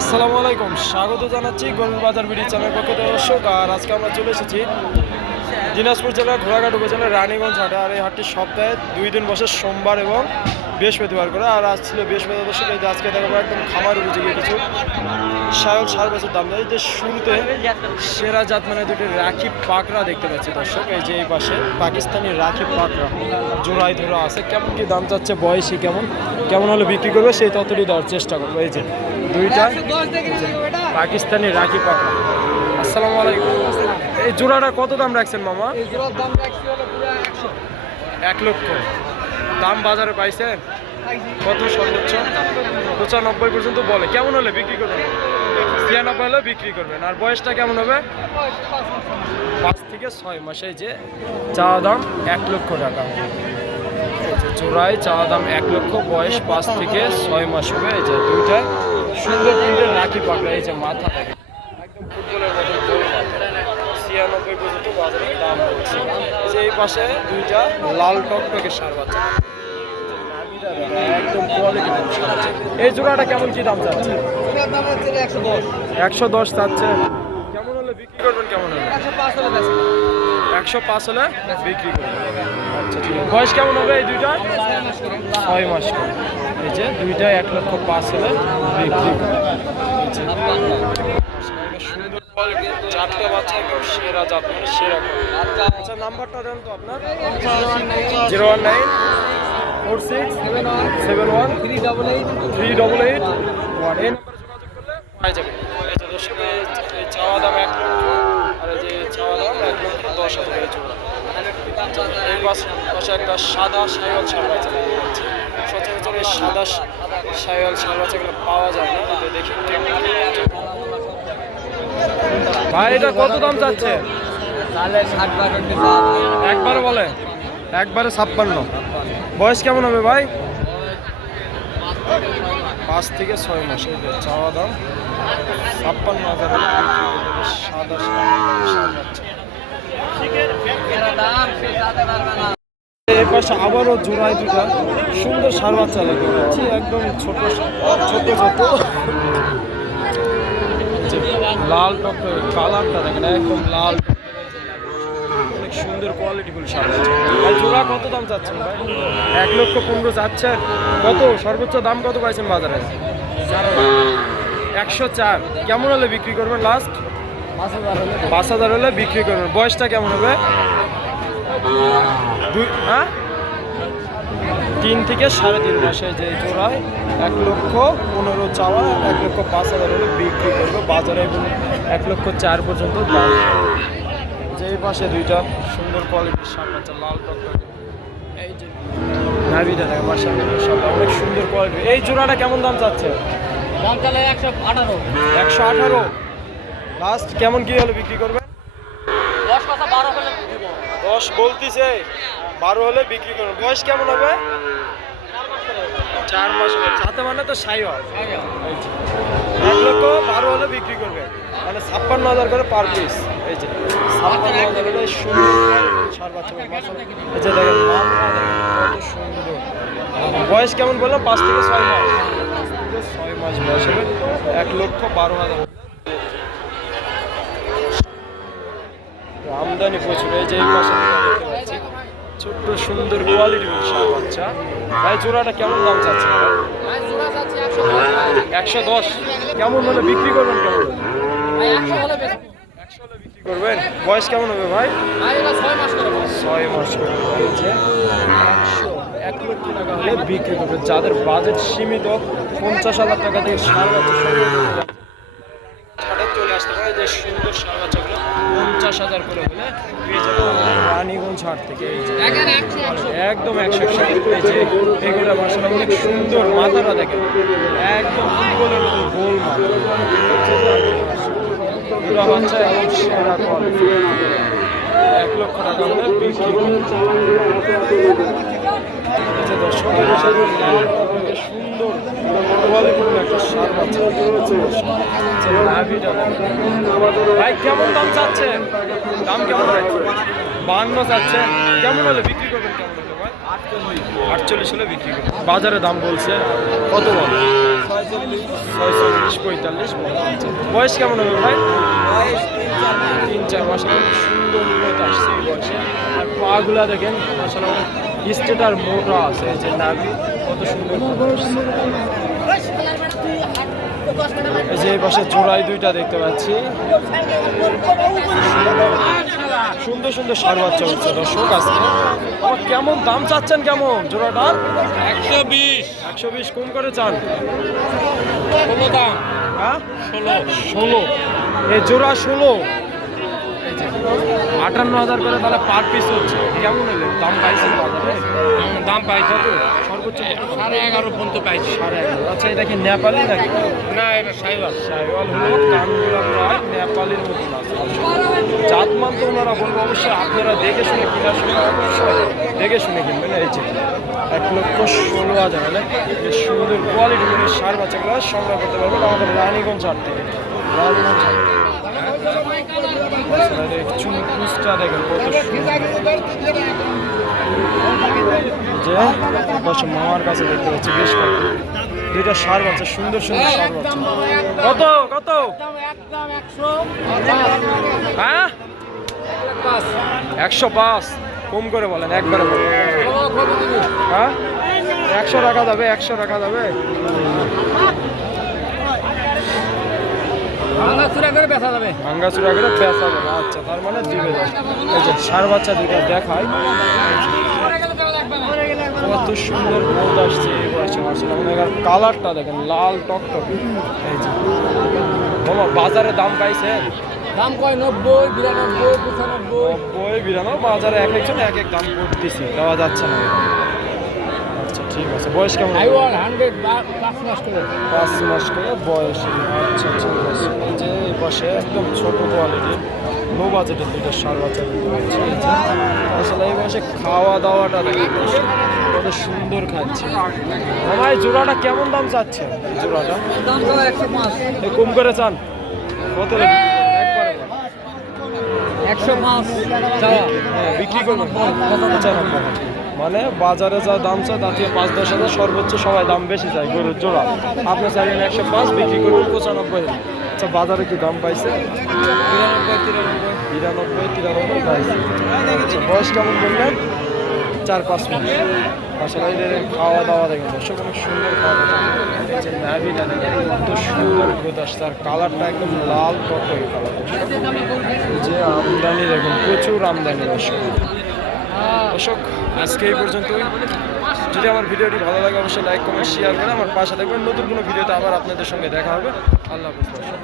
আসসালামু আলাইকুম, স্বাগত জানাচ্ছি গরুর বাজার ভিডিও চ্যানেল পক্ষ থেকে দর্শক। আর আজকে আমরা চলে এসেছি দিনাজপুর জেলার ঘোড়াঘাট উপজেলার রানীগঞ্জ হাটে। আর এই হাটটি সপ্তাহে 2 দিন বসে, সোমবার এবং বৃহস্পতিবার করে। আর আজ ছিল বৃহস্পতিবার দর্শক। এই যে আজকে দেখাবো একদম খামার উপযোগী কিছু সায়ল সার বছর দাম দেয়। যে শুরুতে সেরা জাত মানে দুটি রাখি পাকড়া দেখতে পাচ্ছি দর্শক। এই যে এই পাশে পাকিস্তানি রাখি পাকড়া জোড়াই ধরা আছে। কেমন কি দাম চাচ্ছে, বয়সী কেমন কেমন হলে বিক্রি করবে সেই ততটি দেওয়ার চেষ্টা করবো। এই যে দুইটা পাকিস্তানি রাখি পাকড়া। আসসালামু আলাইকুম। এই জোড়াটা কত দাম রাখছেন মামা? 1 লক্ষ দাম বাজারে পাইছেন? কত সর্বোচ্চ? 95 পর্যন্ত বলে। কেমন হলে বিক্রি করবেন? 93 হলে বিক্রি করবেন। আর বয়সটা কেমন হবে? 5 থেকে 6 মাস। এই যে চাওয়া দাম 1 লক্ষ টাকা। জোড়ায় চাওয়া দাম 1 লক্ষ, বয়স 5 থেকে 6 মাস হবে। এই যে দুইটা সুন্দর প্রিন্টের রাখি পাকড়া। এই যে মাথা থাকে একদম ফুটবলের মতো গোল মাথা। 96 পর্যন্ত বাজারে দাম হচ্ছে। যে এই পাশে দুইটা লাল টকটকে সার বাচ্চা একদম কোয়ালিটি। এই জোড়াটা কেমন কি দাম চাচ্ছে? 110 চাচ্ছে। কেমন হলে বিক্রি করবেন? কেমন হলে? 105 হলে বিক্রি করবেন। আচ্ছা ঠিক আছে। বয়স কেমন হবে এই দুইটা? 6 মাস করে। এই যে দুইটা 1 লক্ষ 5 হলে বিক্রি করবেন। সুন্দর কোয়ালিটি, চারটে বাচ্চা একদম সেরা জাত মানে সেরা। আচ্ছা নাম্বারটা দেন তো আপনার। 01946713888 এই নাম্বারে যোগাযোগ করলে পাওয়া যাবে। এই যে দর্শক, এই চাওয়া দাম 1 লক্ষ, আর এই যে চাওয়া দাম 1,10,000 এই জোড়া। এই পাশে একটা সাদা সাইওয়াল ষাঁড় বাচ্চা দেখতে পাচ্ছি। সচরাচর এই সাদা সাইওয়াল ষাঁড় বাচ্চাগুলো পাওয়া যায় না। দেখি ভাই এটা কত দাম চাচ্ছে? একবারে বলে একবারে 56। বয়স কেমন হবে ভাই? 5 থেকে 6 মাস। এই চাওয়া দাম 56,000। সাদা এই পাশে আবারও জোড়ায় দুটা সুন্দর ষাঁড় বাচ্চা দেখতে পাচ্ছি। একদম ছোট ছোট ছোট লাল টকটকে কালারটা দেখেন, একদম লাল। অনেক সুন্দর কোয়ালিটিফুল ষাঁড় বাচ্চা। ভাই জোড়া কত দাম চাচ্ছেন ভাই? 1 লক্ষ 15 চাচ্ছেন। কত সর্বোচ্চ দাম কত পাইছেন বাজারে? 104। কেমন হলে বিক্রি করবেন লাস্ট? 5,000 হলে বিক্রি করবেন। বয়সটা কেমন হবে? 3 থেকে 3.5 মাসে। যে জোড়ায় 1 লক্ষ 15 চাওয়া, 1 লক্ষ 5,000 হলে বিক্রি করবে বাজারে এবং 1 লক্ষ 4 পর্যন্ত দাম। যে এই পাশে দুইটা সুন্দর কোয়ালিটির ষাঁড় বাচ্চা লাল টকটকে। এই যে নাভিটা দেখে মাশাআল্লাহ অনেক সুন্দর কোয়ালিটি। এই জোড়াটা কেমন দাম চাচ্ছে? দাম চালে 118। 118 লাস্ট। কেমন কি হলে বিক্রি করবেন? 10 কথা 12 হলে দিব। 10 বলতিছে, 12 হলে বিক্রি করবেন। বয়স কেমন হবে? 4 মাস। যাতে মানে তো সাইওয়াল। 1 লক্ষ 12 হলে বিক্রি করবে, মানে 56,000 করে পার পিস। এই যে 56,000 হলে সুন্দর ষাঁড় বাচ্চা। এই যে দেখেন কত সুন্দর। বয়স কেমন বললাম? 5 থেকে 6 মাস। 6 মাস বয়স হবে। 1 লক্ষ 12,000 আমদানি প্রচুর। এই যে এই পাশে দেখতে পাচ্ছি ছোট্ট সুন্দর কোয়ালিটি ষাঁড় বাচ্চা। ভাই জোড়াটা কেমন দাম চাচ্ছে? 110। কেমন হলে বিক্রি করবেন? কেমন 100 হলে বেশি। 100 হলে বিক্রি করবেন। বয়স কেমন হবে ভাই? 6 মাস করে। 6 মাস করে। 1 লক্ষ টাকা হলে বিক্রি করবে। যাদের বাজেট সীমিত, 50,000 টাকা দিয়ে ষাঁড় বাচ্চা চলে আসতে পারে। যে সুন্দর ষাঁড় বাচ্চাগুলো 50,000 করে হলে পেয়ে যাবে রানীগঞ্জ হাট থেকে। এই যে একদম 100। এই যে এগুলো মাশাআল্লাহ অনেক সুন্দর। মাথাটা দেখেন একদম ফুটবলের মতো গোল মাথা। পুরা বাচ্চা একদম সেরা কোয়ালিটি। 1 লক্ষ টাকা হলে বিক্রি করবে। দর্শক সুন্দর কোয়ালিটির একটা ষাঁড় বাচ্চা। ভাই কেমন দাম চাচ্ছেন? দাম কেমন? 52 চাচ্ছেন। কেমন হলে বিক্রি করবেন? কেমন হলে ভাই? 48 হলে বিক্রি করবে। বাজারে দাম বলছে কত বলে? 46, 45 বলে। আচ্ছা। বয়স কেমন হবে ভাই? 3-4 মাস। সুন্দর গ্রোথ আসছে এই বয়সে। আর পাগুলা দেখেন আসলে স্টেটার মোটা আছে, এই যে নাভি কত সুন্দর growth আসছে। এই যে এই পাশে জোড়াই দুইটা দেখতে পাচ্ছি, সুন্দর সুন্দর ষাঁড় বাচ্চা হচ্ছে দর্শক আজকে। আমার কেমন দাম চাচ্ছেন কেমন জোড়াটার? 120 কম করে চান? 16 দাম। হ্যাঁ 16 এই জোড়া 16, 58,000 করে তাহলে পার পিস হচ্ছে। কেমন হলে দাম পাইছেন বাজারে? দাম পাইছে তো সর্বোচ্চ 11.5 পর্যন্ত পাইছে। 11.5। আচ্ছা এটা কি নেপালি নাকি? না এটা সাইওয়াল। সাইওয়াল হলো কানগুলো প্রায় নেপালির মতন আছে। জাতমান তো ওনারা বলবো অবশ্যই আপনারা দেখে শুনে কেনার সময় অবশ্যই দেখে শুনে কিনবেন। এই যে 1,16,000 হলে বেশ সুন্দর কোয়ালিটি করে ষাঁড় বাচ্চাগুলো সংগ্রহ করতে পারবেন আমাদের রানীগঞ্জ হাট থেকে। রানীগঞ্জ হাট চুল কুচটা দেখেন কত সুন্দর। যে বছর মামার কাছে দেখতে পাচ্ছি বেশ কয়েকটা দুইটা ষাঁড় বাচ্চা, সুন্দর সুন্দর ষাঁড় বাচ্চা। কত কত? হ্যাঁ 105। কম করে বলেন, একবারে বলেন। হ্যাঁ 100 টাকা যাবে, 100 টাকা যাবে। ভাঙাচুরা করে বেচা যাবে। ভাঙ্গাচুরা করে পেঁচা যাবে। আচ্ছা তার মানে দিবে। এই যে ষাঁড় বাচ্চা দুইটা দেখায়, কত সুন্দর বোধ আসছে এই বয়সে মার্শাল্লাহ। কালারটা দেখেন লাল টকটকে। এই যে মামা বাজারে দাম পাইছেন? দাম কয় 90, 92, 95। 90-92 বাজারে এক একজন এক এক দাম করতেছি, দেওয়া যাচ্ছে না। আচ্ছা ঠিক আছে। বয়স কেমন? সাইওয়াল 100 5 মাস করে। 5 মাস করে বয়স। আচ্ছা ঠিক আছে। এই যে এই পাশে একদম ছোট কোয়ালিটির লো বাজেটের দুইটা ষাঁড় বাচ্চা দিতে পারছি। এই যে আসলে এই বয়সে খাওয়া দাওয়াটা দেখেন কত সুন্দর খাচ্ছে। আমার এই জোড়াটা কেমন দাম চাচ্ছে? এই জোড়াটা দাম তো 105। এই কম করে চান? কত একবারে 105 চাওয়া। হ্যাঁ বিক্রি করবেন 95। মানে বাজারে যা দাম চায় তার থেকে 5-10 হাজার সর্বোচ্চ সবাই দাম বেশি চায় গরুর জোড়া। আপনি চাইলেন 105, বিক্রি করবেন 95। আচ্ছা বাজারে কি দাম পাইছে? 92-93 পাইছে। আচ্ছা বয়স কেমন বললেন? 4-5 মাস। আসলে এদের খাওয়া দাওয়া দেখেন দর্শক অনেক সুন্দর খাওয়া দাওয়া। এই যে নাভিটা দেখেন কত সুন্দর গ্রোথ আসছে, আর কালারটা একদম লাল টকটকে কালার। এই যে আমদানি দেখুন প্রচুর আমদানি দর্শক। দর্শক আজকে এই পর্যন্তই। যদি আমার ভিডিওটি ভালো লাগে অবশ্যই লাইক কমেন্ট শেয়ার করে আমার পাশে থাকবেন। নতুন কোনো ভিডিওতে আবার আপনাদের সঙ্গে দেখা হবে। আল্লাহ হাফেজ দর্শক।